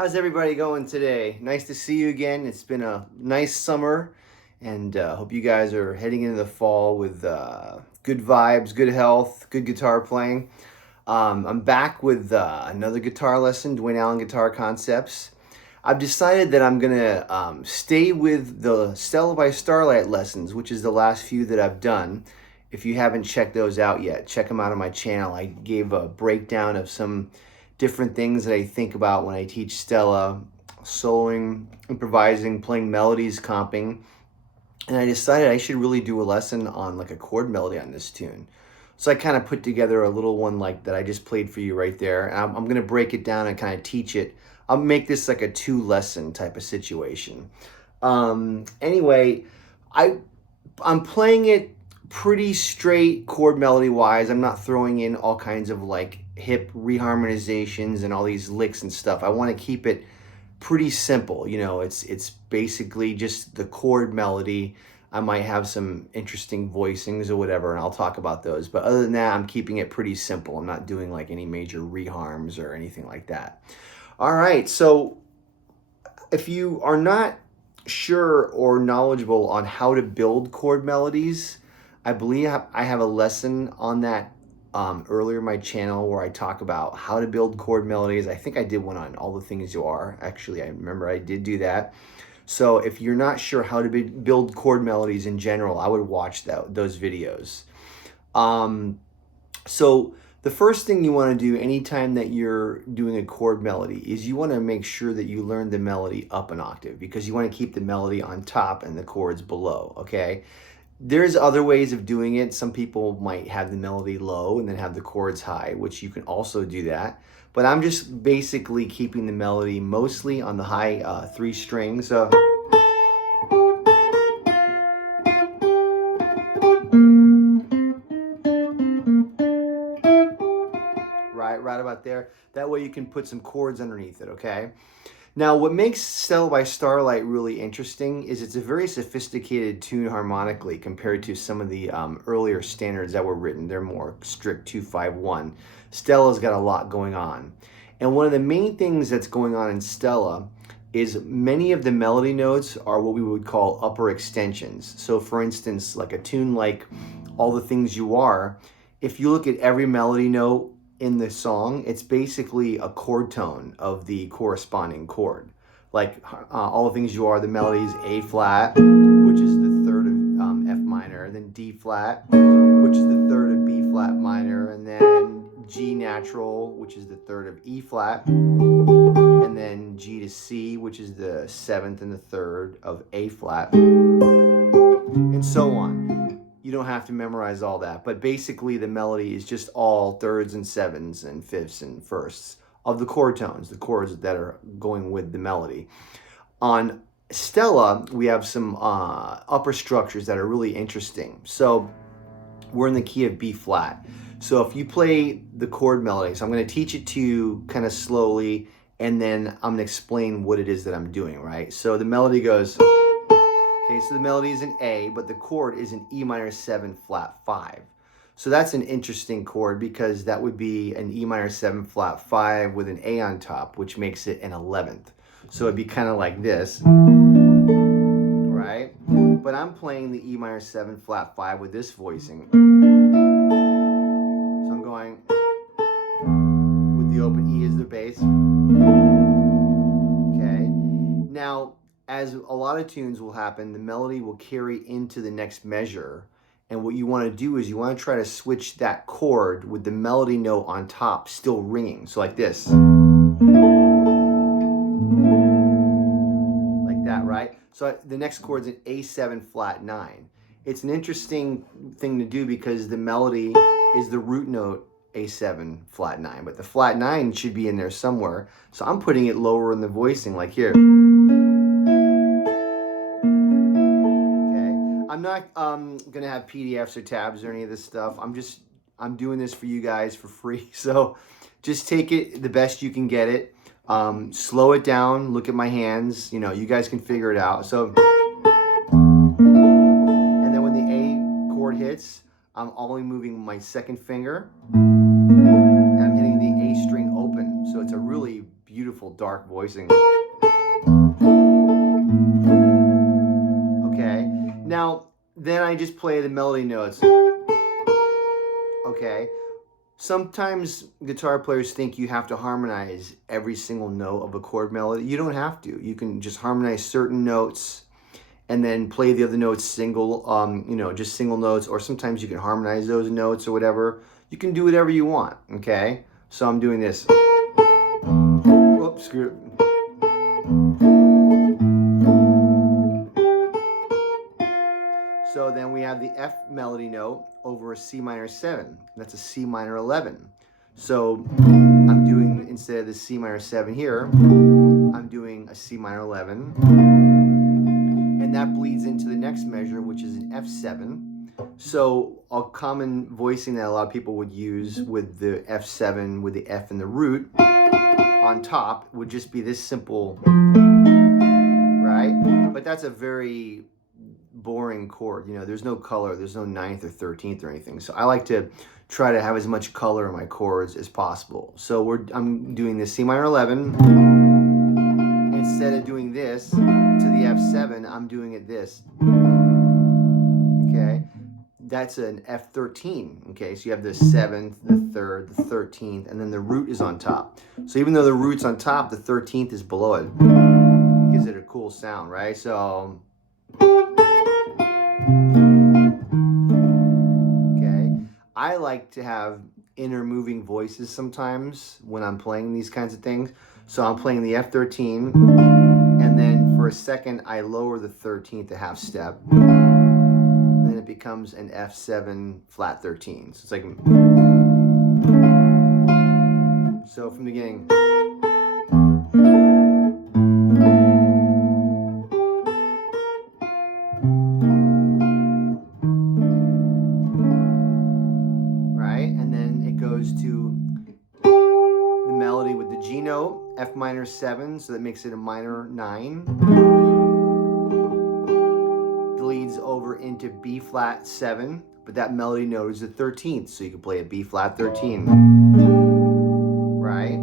How's everybody going today? Nice to see you again. It's been a nice summer, and hope you guys are heading into the fall with good vibes, good health, good guitar playing. I'm back with another guitar lesson, Dwayne Allen Guitar Concepts. I've decided that I'm gonna stay with the Stella by Starlight lessons, which is the last few that I've done. If you haven't checked those out yet, check them out on my channel. I gave a breakdown of some different things that I think about when I teach Stella, soloing, improvising, playing melodies, comping. And I decided I should really do a lesson on like a chord melody on this tune. So I kind of put together a little one like that I just played for you right there. And I'm going to break it down and kind of teach it. I'll make this like a 2-lesson type of situation. Anyway, I'm playing it pretty straight chord melody wise. I'm not throwing in all kinds of like hip reharmonizations and all these licks and stuff. I want to keep it pretty simple. You know, it's basically just the chord melody. I might have some interesting voicings or whatever, and I'll talk about those. But other than that, I'm keeping it pretty simple. I'm not doing like any major reharms or anything like that. All right, so if you are not sure or knowledgeable on how to build chord melodies, I believe I have a lesson on that earlier in my channel where I talk about how to build chord melodies. I think I did one on All the Things You Are. Actually, I remember I did do that. So if you're not sure how to build chord melodies in general, I would watch those videos. So the first thing you want to do anytime that you're doing a chord melody is you want to make sure that you learn the melody up an octave, because you want to keep the melody on top and the chords below, okay? There's other ways of doing it. Some people might have the melody low and then have the chords high, which you can also do that. But I'm just basically keeping the melody mostly on the high 3 strings. Right about there. That way you can put some chords underneath it, okay? Now, what makes Stella by Starlight really interesting is it's a very sophisticated tune harmonically compared to some of the earlier standards that were written. They're more strict 2-5-1. Stella's got a lot going on. And one of the main things that's going on in Stella is many of the melody notes are what we would call upper extensions. So for instance, like a tune like All the Things You Are, if you look at every melody note in the song, it's basically a chord tone of the corresponding chord. Like All the Things You Are, the melody is A flat, which is the third of F minor, then D flat, which is the third of B flat minor, and then G natural, which is the third of E flat, and then G to C, which is the 7th and the 3rd of A flat, and so on. You don't have to memorize all that, but basically the melody is just all 3rds and 7s and 5ths and 1sts of the chord tones, the chords that are going with the melody. On Stella, we have some upper structures that are really interesting. So we're in the key of B flat. So if you play the chord melody, so I'm going to teach it to you kind of slowly, and then I'm going to explain what it is that I'm doing, right? So the melody goes... Okay, so the melody is an A, but the chord is an E minor 7 flat 5. So that's an interesting chord because that would be an E minor 7 flat 5 with an A on top, which makes it an 11th. So it'd be kind of like this, right? But I'm playing the E minor 7 flat 5 with this voicing. So I'm going with the open E as the bass. Okay, now, as a lot of tunes will happen, the melody will carry into the next measure. And what you want to do is you want to try to switch that chord with the melody note on top still ringing. So like this. Like that, right? So the next chord's an A7 flat 9. It's an interesting thing to do because the melody is the root note A7 flat 9, but the flat 9 should be in there somewhere. So I'm putting it lower in the voicing, like here. I'm not gonna have PDFs or tabs or any of this stuff. I'm doing this for you guys for free. So just take it the best you can get it. Slow it down, look at my hands, you know, you guys can figure it out. So, and then when the A chord hits, I'm only moving my second finger, and I'm hitting the A string open. So it's a really beautiful real dark voicing. Okay, now then I just play the melody notes. Okay, sometimes guitar players think you have to harmonize every single note of a chord melody. You don't have to. You can just harmonize certain notes and then play the other notes single, just single notes, or sometimes you can harmonize those notes or whatever. You can do whatever you want, okay? So I'm doing this. Whoops, screw it. So then we have the F melody note over a C minor 7. That's a C minor 11. So I'm doing, instead of the C minor 7 here, I'm doing a C minor 11. And that bleeds into the next measure, which is an F7. So a common voicing that a lot of people would use with the F7, with the F and the root on top, would just be this simple, right? But that's a very boring chord. You know, there's no color, there's no 9th or 13th or anything. So I like to try to have as much color in my chords as possible. So I'm doing this C minor 11. Instead of doing this to the F7, I'm doing it this. Okay, that's an F13. Okay, so you have the 7th, the 3rd, the 13th, and then the root is on top. So even though the root's on top, the 13th is below it. Gives it a cool sound, right? So, okay, I like to have inner moving voices sometimes when I'm playing these kinds of things. So I'm playing the F13, and then for a second I lower the 13th a half step. Then it becomes an F7 flat 13. So it's like, so from the beginning. Right, and then it goes to the melody with the G note, F minor 7, so that makes it a minor 9. Bleeds over into B flat 7, but that melody note is the 13th, so you can play a B flat 13. Right?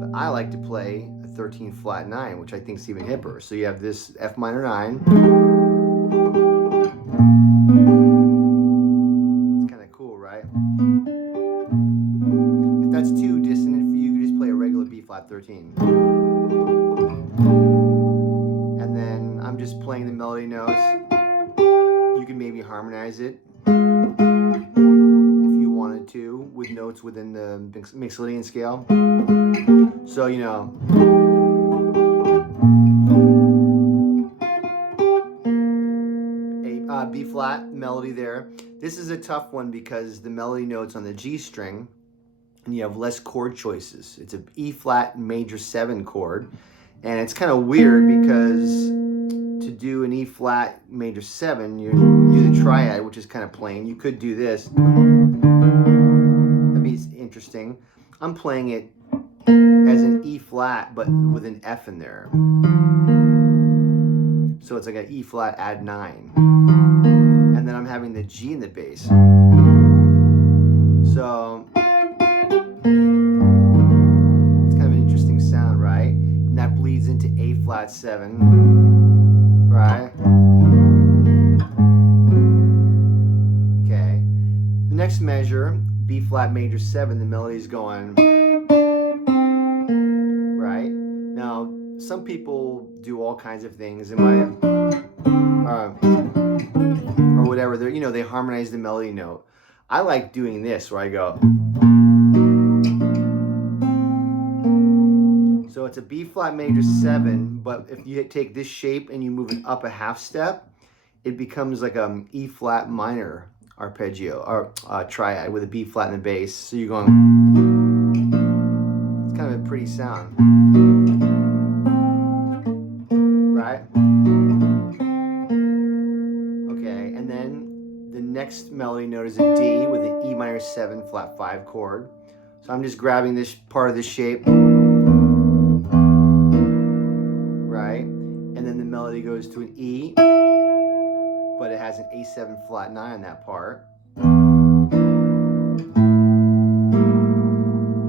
But I like to play a 13 flat 9, which I think is even hipper. So you have this F minor 9. It's kind of cool, right? If that's too dissonant for you, you can just play a regular B flat 13. And then I'm just playing the melody notes. You can maybe harmonize it if you wanted to with notes within the Mixolydian scale. So, you know, a B flat melody there. This is a tough one because the melody note's on the G string and you have less chord choices. It's an E flat major 7 chord, and it's kind of weird because to do an E flat major 7, you do the triad, which is kind of plain. You could do this. That'd be interesting. I'm playing it as an E flat, but with an F in there. So it's like an E flat add 9. And then I'm having the G in the bass. So it's kind of an interesting sound, right? And that bleeds into A flat 7. Right? Okay. The next measure, B flat major 7, the melody is going, right? Now, some people do all kinds of things in my, or whatever. They're, they harmonize the melody note. I like doing this where I go. So it's a B flat major 7, but if you take this shape and you move it up a half step, it becomes like an E flat minor arpeggio or triad with a B flat in the bass. So you're going, it's kind of a pretty sound, right? Okay, and then the next melody note is a D with an E minor 7 flat 5 chord. So I'm just grabbing this part of the shape. And then the melody goes to an E, but it has an A7 flat 9 on that part.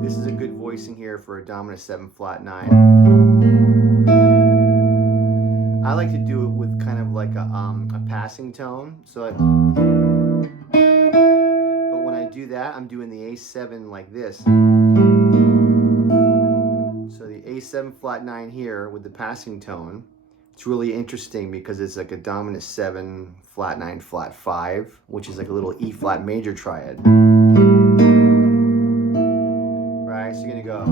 This is a good voicing here for a dominant 7 flat 9. I like to do it with kind of like a passing tone. So, but when I do that, I'm doing the A7 like this. So the A7 flat 9 here with the passing tone. It's really interesting because it's like a dominant 7 flat 9 flat 5, which is like a little E flat major triad. Right, so you're gonna go.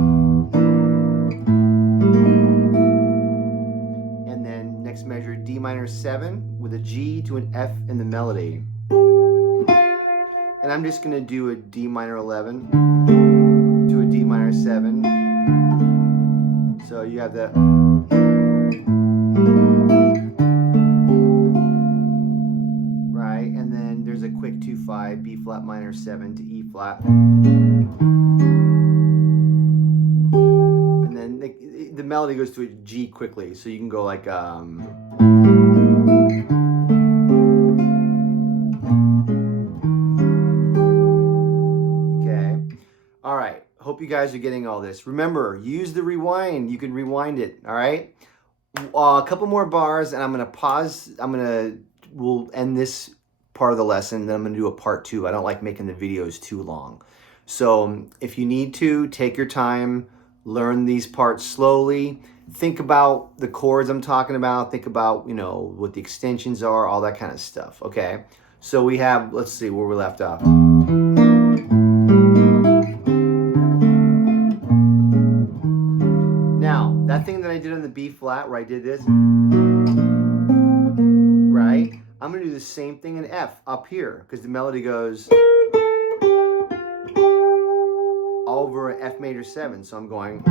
And then next measure D minor 7 with a G to an F in the melody. And I'm just gonna do a D minor 11 to a D minor 7. So you have the right, and then there's a quick 2/5 B flat minor 7 to E flat. And then the melody goes to a G quickly, so you can go like okay. All right. Hope you guys are getting all this. Remember, use the rewind. You can rewind it. All right. A couple more bars, and I'm gonna pause. We'll end this part of the lesson. Then I'm gonna do a part 2. I don't like making the videos too long. So if you need to, take your time, learn these parts slowly. Think about the chords I'm talking about. Think about, you know, what the extensions are, all that kind of stuff. Okay. So we have. Let's see where we left off. Now, that thing that I did on the B flat where I did this, right? I'm going to do the same thing in F up here because the melody goes over an F major 7. So I'm going.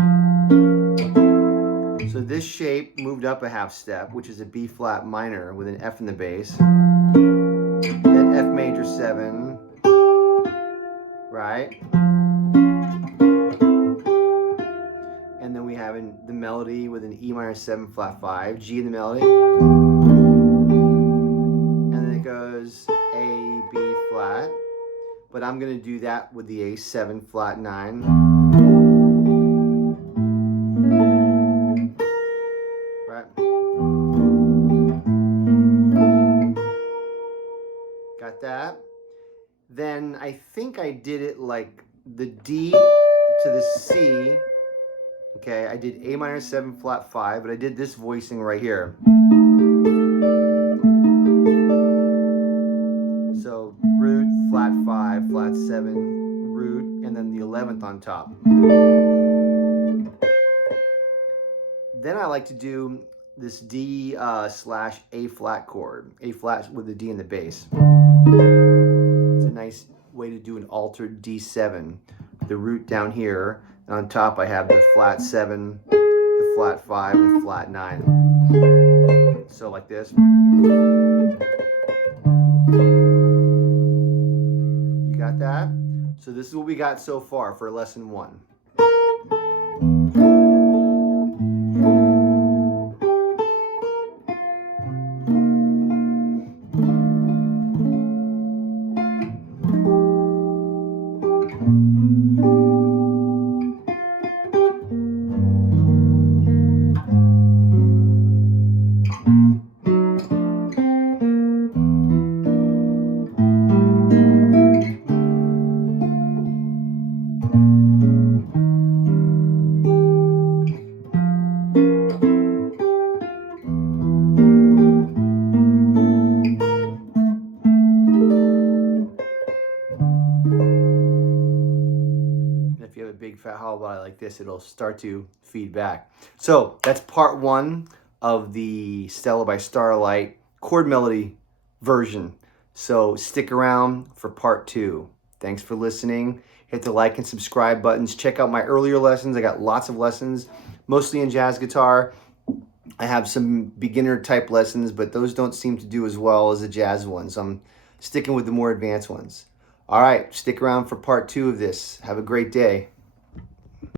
So this shape moved up a half step, which is a B flat minor with an F in the bass. Then F major 7, right? And then we have the melody with an E minor 7 flat 5, G in the melody. And then it goes A, B flat. But I'm going to do that with the A7 flat 9. Right? Got that? Then I think I did it like the D to the C. Okay, I did A minor 7 flat 5, but I did this voicing right here. So root, flat 5, flat 7, root, and then the 11th on top. Then I like to do this D slash A flat chord. A flat with the D in the bass. It's a nice way to do an altered D7. The root down here. And on top I have the flat 7, the flat 5, and flat 9. So like this. You got that? So this is what we got so far for lesson 1. If you have a big fat hollow body like this, it'll start to feed back. So that's part 1 of the Stella by Starlight chord melody version. So stick around for part 2. Thanks for listening. Hit the like and subscribe buttons. Check out my earlier lessons. I got lots of lessons, mostly in jazz guitar. I have some beginner type lessons, but those don't seem to do as well as the jazz ones. I'm sticking with the more advanced ones. All right, stick around for part 2 of this. Have a great day.